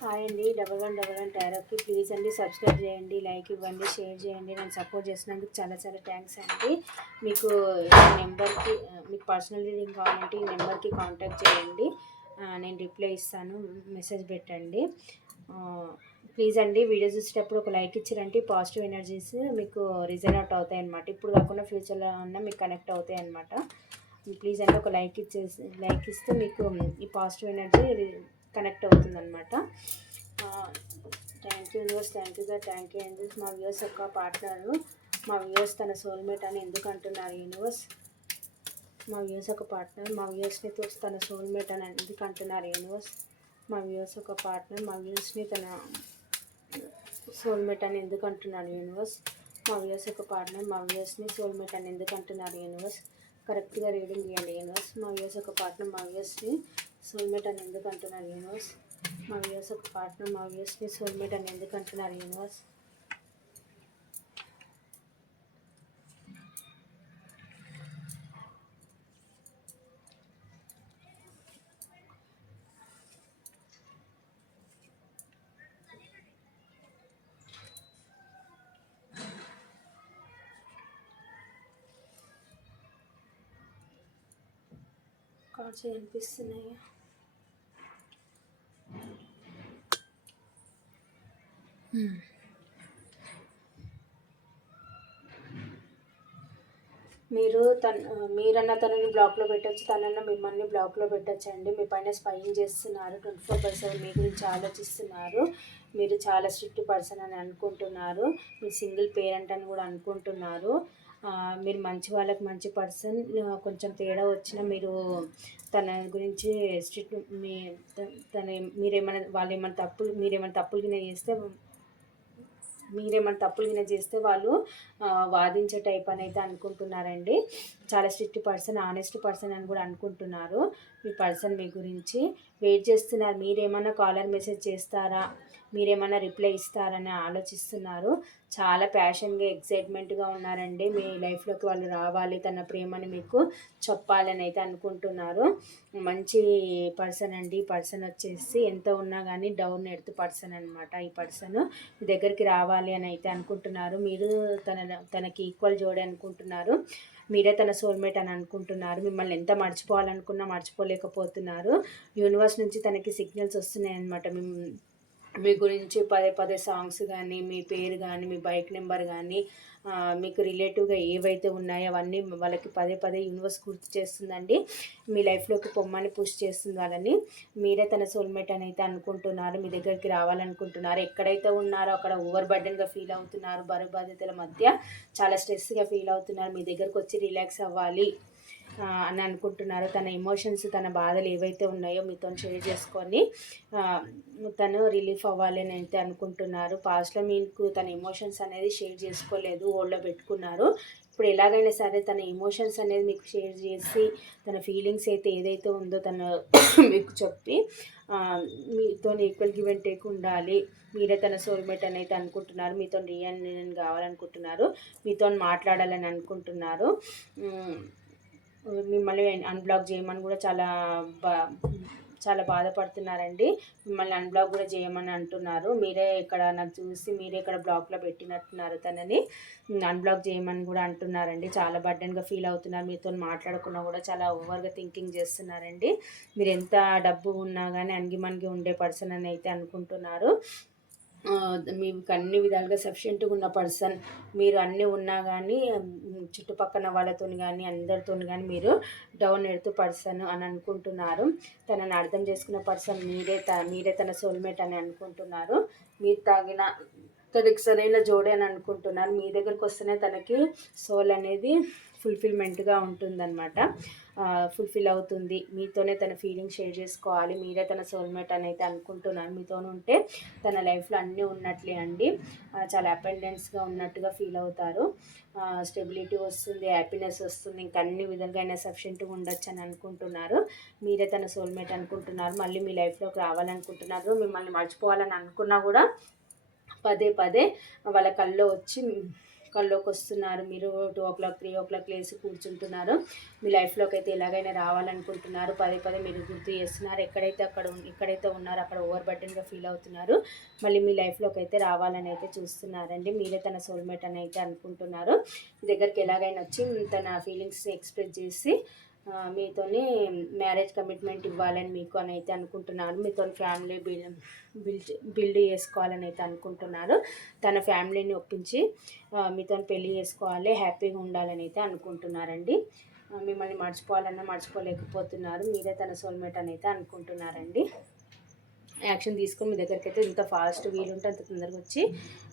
Hi అండి. Double one టారోకి please అండి subscribe చేయండి, లైక్ ఇవ్వండి, షేర్ చేయండి. నన్ను సపోర్ట్ చేసినందుకు చాలా చాలా థ్యాంక్స్ అండి. మీకు ఈ నెంబర్కి మీకు పర్సనల్ రీడింగ్ కావాలంటే ఈ నెంబర్కి కాంటాక్ట్ చేయండి, నేను రిప్లై ఇస్తాను. మెసేజ్ పెట్టండి ప్లీజ్ అండి. వీడియో చూసేటప్పుడు ఒక లైక్ ఇచ్చారంటే పాజిటివ్ ఎనర్జీస్ మీకు రిజల్ట్ అవుతాయి అన్నమాట. ఇప్పుడు కాకుండా ఫ్యూచర్లో ఉన్న మీకు కనెక్ట్ అవుతాయి అన్నమాట. ప్లీజ్ అండి ఒక లైక్ ఇస్తే మీకు ఈ పాజిటివ్ ఎనర్జీ కనెక్ట్ అవుతుందన్నమాట. Thank you universe, thank you angels. మా వ్యూవర్స్ యొక్క పార్ట్నరు, మా వ్యూవర్స్ తన సోల్మేట్ అని ఎందుకు అంటున్నారు యూనివర్స్? మా వ్యూవర్స్ ఒక పార్ట్నర్, మా వ్యూవర్స్ని తన సోల్మేట్ అని ఎందుకు అంటున్నారు యూనివర్స్? మా వ్యూవర్స్ ఒక పార్ట్నర్, మా వ్యూవర్స్ని తన సోల్మేట్ అని ఎందుకు అంటున్నారు యూనివర్స్? మా వ్యూవర్స్ ఒక పార్ట్నర్, మా వ్యూవర్స్ని సోల్మేట్ అని ఎందుకు అంటున్నారు యూనివర్స్? కరెక్ట్గా రీడింగ్ ఇవ్వండి యూనివర్స్. మా వ్యూవర్స్ ఒక పార్ట్నర్, మా వ్యూవర్స్ని సోల్మేట్ అని ఎందుకు అంటున్నారు యూనివర్స్? మా వ్యూవర్స్ ఒక పార్ట్నర్, మా వ్యూవర్స్ని సోల్మేట్ అని ఎందుకు అంటున్నారు యూనివర్స్? కార్డ్స్ కనిపిస్తున్నాయి. మీరన్నా తనని బ్లాక్లో పెట్టచ్చు, తనన్నా మిమ్మల్ని బ్లాక్లో పెట్టచ్చు అండి. మీ పైన స్పైయింగ్ చేస్తున్నారు, 24/7 మీ గురించి ఆలోచిస్తున్నారు. మీరు చాలా స్ట్రిక్ట్ పర్సన్ అని అనుకుంటున్నారు. మీరు సింగిల్ పేరెంట్ అని కూడా అనుకుంటున్నారు. మీరు మంచి వాళ్ళకి మంచి పర్సన్. కొంచెం తేడా వచ్చినా మీరు తన గురించి స్ట్రిక్ట్ తన మీరేమైనా తప్పులు కింద చేస్తే వాళ్ళు వాదించే టైప్ అని అయితే అనుకుంటున్నారండి. చాలా స్ట్రిక్ట్ పర్సన్, ఆనెస్ట్ పర్సన్ అని కూడా అనుకుంటున్నారు. మీ పర్సన్ మీ గురించి వెయిట్ చేస్తున్నారు. మీరేమైనా కాలర్ మెసేజ్ చేస్తారా, మీరేమైనా రిప్లై ఇస్తారని ఆలోచిస్తున్నారు. చాలా ప్యాషన్గా ఎక్సైట్మెంట్గా ఉన్నారండి. మీ లైఫ్లోకి వాళ్ళు రావాలి, తన ప్రేమని మీకు చెప్పాలని అయితే అనుకుంటున్నారు. మంచి పర్సన్ అండి. ఈ పర్సన్ వచ్చేసి ఎంత ఉన్నా కానీ డౌన్ ఎర్త్ పర్సన్ అనమాట. ఈ పర్సన్ మీ దగ్గరికి రావాలి అని అయితే అనుకుంటున్నారు. మీరు తనకి ఈక్వల్ జోడి అనుకుంటున్నారు. మీరే తన సోల్మేట్ అని అనుకుంటున్నారు. మిమ్మల్ని ఎంత మర్చిపోవాలనుకున్నా మర్చిపోలేకపోతున్నారు. యూనివర్స్ నుంచి తనకి సిగ్నల్స్ వస్తున్నాయి అన్నమాట. మీ గురించి పదే పదే సాంగ్స్ కానీ, మీ పేరు కానీ, మీ బైక్ నెంబర్ కానీ, మీకు రిలేటివ్గా ఏవైతే ఉన్నాయో అవన్నీ వాళ్ళకి పదే పదే యూనివర్స్ గుర్తు చేస్తుందండి. మీ లైఫ్లోకి పొమ్మని పుష్ చేస్తుంది వాళ్ళని. మీరే తన సోల్మేట్ అని అయితే అనుకుంటున్నారు. మీ దగ్గరికి రావాలనుకుంటున్నారు. ఎక్కడైతే ఉన్నారో అక్కడ ఓవర్ బర్డెన్గా ఫీల్ అవుతున్నారు. బరువు బాధ్యతల మధ్య చాలా స్ట్రెస్గా ఫీల్ అవుతున్నారు. మీ దగ్గరకు వచ్చి రిలాక్స్ అవ్వాలి అని అనుకుంటున్నారు. తన ఎమోషన్స్, తన బాధలు ఏవైతే ఉన్నాయో మీతో షేర్ చేసుకొని తను రిలీఫ్ అవ్వాలి అని అయితే అనుకుంటున్నారు. పాస్ట్లో మీకు తన ఎమోషన్స్ అనేది షేర్ చేసుకోలేదు, హోల్డ్లో పెట్టుకున్నారు. ఇప్పుడు ఎలాగైనా సరే తన ఎమోషన్స్ అనేది మీకు షేర్ చేసి తన ఫీలింగ్స్ అయితే ఏదైతే ఉందో తను మీకు చెప్పి మీతో ఈక్వల్ గివ్ అండ్ టేక్ ఉండాలి. మీరే తన సోల్మేట్ అని అయితే అనుకుంటున్నారు. మీతో రీయూనియన్ కావాలనుకుంటున్నారు. మీతో మాట్లాడాలని అనుకుంటున్నారు. మిమ్మల్ని అన్బ్లాక్ చేయమని కూడా చాలా బాధపడుతున్నారండి. మిమ్మల్ని అన్బ్లాక్ కూడా చేయమని అంటున్నారు. మీరే ఇక్కడ నాకు చూసి మీరే ఇక్కడ బ్లాక్లో పెట్టినట్టున్నారు. తనని అన్బ్లాక్ చేయమని కూడా అంటున్నారండి. చాలా బర్డెన్గా ఫీల్ అవుతున్నారు. మీతో మాట్లాడకుండా కూడా చాలా ఓవర్గా థింకింగ్ చేస్తున్నారండి. మీరు ఎంత డబ్బు ఉన్నా కానీ అణిగిమణిగి ఉండే పర్సన్ అని అయితే అనుకుంటున్నారు. మీకు అన్ని విధాలుగా సఫిషియెంట్గా ఉన్న పర్సన్. మీరు అన్నీ ఉన్నా కానీ చుట్టుపక్కల వాళ్ళతో కానీ అందరితో కానీ మీరు డౌన్ ఎడుతూ పర్సన్ అని అనుకుంటున్నారు. తనని అర్థం చేసుకున్న పర్సన్ మీరే తన సోల్మేట్ అని అనుకుంటున్నారు. మీరు తనకి సరైన జోడే అని అనుకుంటున్నారు. మీ దగ్గరికి వస్తేనే తనకి సోల్ అనేది ఫుల్ఫిల్మెంట్గా ఉంటుందన్నమాట. ఫుల్ఫిల్ అవుతుంది. మీతోనే తన ఫీలింగ్ షేర్ చేసుకోవాలి. మీరే తన సోల్మేట్ అని అయితే అనుకుంటున్నాను. మీతో ఉంటే తన లైఫ్లో అన్నీ ఉన్నట్లే అండి. చాలా అపెండెన్స్గా ఉన్నట్టుగా ఫీల్ అవుతారు. స్టెబిలిటీ వస్తుంది, హ్యాపీనెస్ వస్తుంది. ఇంకా అన్ని విధంగా సఫిషియెంట్గా ఉండొచ్చు అని అనుకుంటున్నారు. మీరే తన సోల్మేట్ అనుకుంటున్నారు. మళ్ళీ మీ లైఫ్లోకి రావాలనుకుంటున్నారు. మిమ్మల్ని మర్చిపోవాలని అనుకున్నా కూడా పదే పదే వాళ్ళ కల్లో వచ్చి కల్లోకి వస్తున్నారు. మీరు 2:00, 3:00 లేసి కూర్చుంటున్నారు. మీ లైఫ్లోకి అయితే ఎలాగైనా రావాలనుకుంటున్నారు. పదే పదే మీరు గుర్తు చేస్తున్నారు. ఎక్కడైతే ఉన్నారో అక్కడ ఓవర్ బర్డెన్గా ఫీల్ అవుతున్నారు. మళ్ళీ మీ లైఫ్లోకి అయితే రావాలని అయితే చూస్తున్నారండి. మీరే తన సోల్మేట్ అని అయితే అనుకుంటున్నారు. మీ దగ్గరికి ఎలాగైనా వచ్చి తన ఫీలింగ్స్ని ఎక్స్ప్రెస్ చేసి మీతోని మ్యారేజ్ కమిట్మెంట్ ఇవ్వాలని మీకు అని అయితే అనుకుంటున్నారు. మీతో ఫ్యామిలీ బిల్డ్ చేసుకోవాలని అయితే అనుకుంటున్నారు. తన ఫ్యామిలీని ఒప్పించి మీతో పెళ్ళి చేసుకోవాలి, హ్యాపీగా ఉండాలని అయితే అనుకుంటున్నారండి. మిమ్మల్ని మర్చిపోవాలన్నా మర్చిపోలేకపోతున్నారు. మీరే తన సోల్మేట్ అని అయితే అనుకుంటున్నారండి. యాక్షన్ తీసుకొని మీ దగ్గరికి అయితే ఇంత ఫాస్ట్ వీలుంటే అంత తొందరగా వచ్చి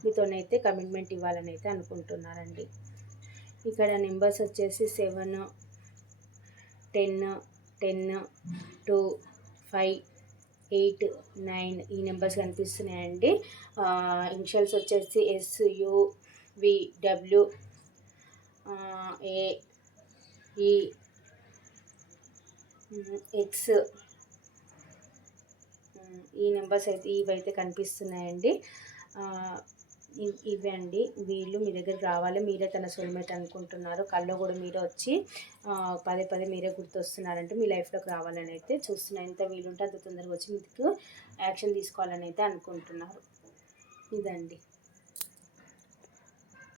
మీతోనైతే కమిట్మెంట్ ఇవ్వాలని అయితే అనుకుంటున్నారండి. ఇక్కడ నెంబర్స్ వచ్చేసి 7, 10, 2, 5, 8, 9 ఈ నెంబర్స్ కనిపిస్తున్నాయండి. ఇనిషియల్స్ వచ్చేసి SUVW AEX ఈ నెంబర్స్ అయితే ఇవైతే కనిపిస్తున్నాయండి. ఇవే అండి. వీళ్ళు మీ దగ్గరికి రావాలి. మీరే తన సోల్మేట్ అనుకుంటున్నారు. కల్లో కూడా మీరే వచ్చి పదే పదే మీరే గుర్తొస్తున్నారంటే మీ లైఫ్లోకి రావాలని అయితే చూస్తున్నారు. ఎంత వీలుంటే అంత తొందరగా వచ్చి మీకు యాక్షన్ తీసుకోవాలని అయితే అనుకుంటున్నారు. ఇదండి.